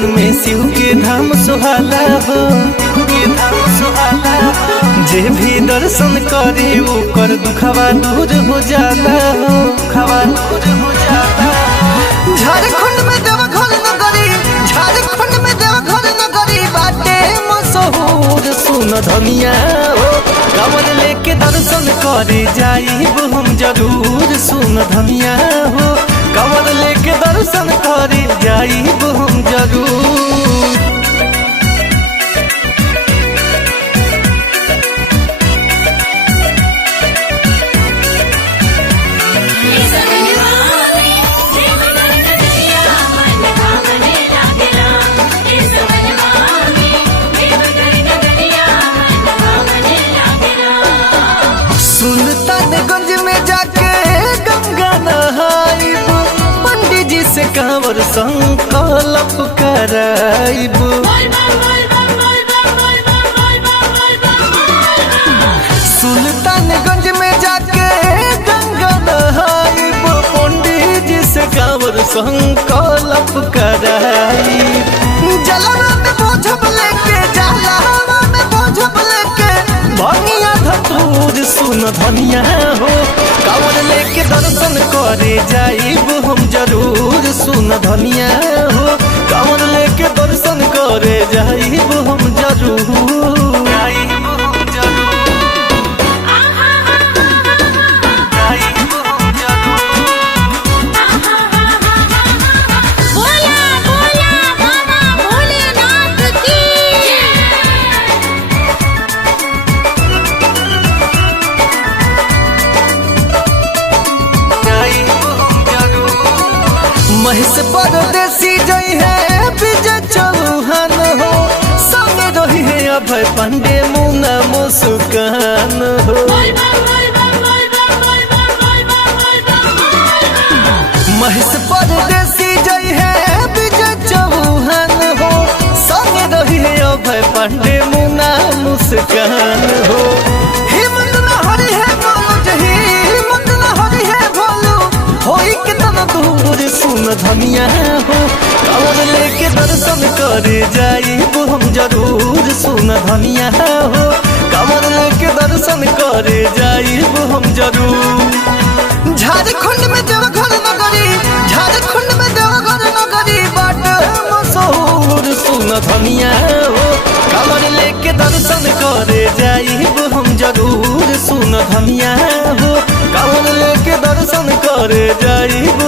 सावन में शिव के धाम सुहाला हो, के धाम सुहाला हो। जे भी दर्शन करे ओकर दुखवा दूर हो जाला हो, दुखवा दूर हो जाला। झारखंड में देवघर नगरी, झारखंड में देवघर नगरी बाटे मशहूर। सुन धनिया हो, कांवर लेके दर्शन करे जाइब हम जरूर। सुन धनिया हो, कांवर लेके दर्शन करे जाइब हम जरूर। सुल्तानगंज में जाके गंगा नहाइब, पंडित जी से कांवर संकल्प कराइब। सुल्तानगंज में जाके गंगा नहाइब, पंडित जी से कांवर संकल्प कराइब। जलवा में बोझब लेके, जलवा में बोझब लेके भंगिया धतूर। सुन धनिया हो, कांवर लेके दर्शन करे जाइब हम जरूर। सुन धनिया हो, कांवर लेके दर्शन करे जाइब हम जरूर। जाइब हम जरूर, जाइब हम जरूर। बोला बोला बाबा भोलेनाथ की महेश परदेसी जई है विजय चौहान हो, संग रही है अभय पांडे मुन्ना मुस्कान हो। महेश परदेसी जई है विजय चौहान हो, संग रही है अभय पांडे मुन्ना मुस्कान हो। हिम्मत न हरी है मनोज, हिम्मत न हरी है भोलू, होई कितना दूर। सुन धनिया हो, कांवर लेके दर्शन करे जाइब हम जरूर। सुन धनिया हो, कांवर लेके दर्शन करे जाइब हम जरूर। झारखंड में देवघर नगरी, झारखंड में देवघर नगरी बाटे मशहूर। सुन धनिया हो, कांवर लेके दर्शन करे जाइब हम जरूर। सुन धनिया हो, कांवर लेके दर्शन करे जाइब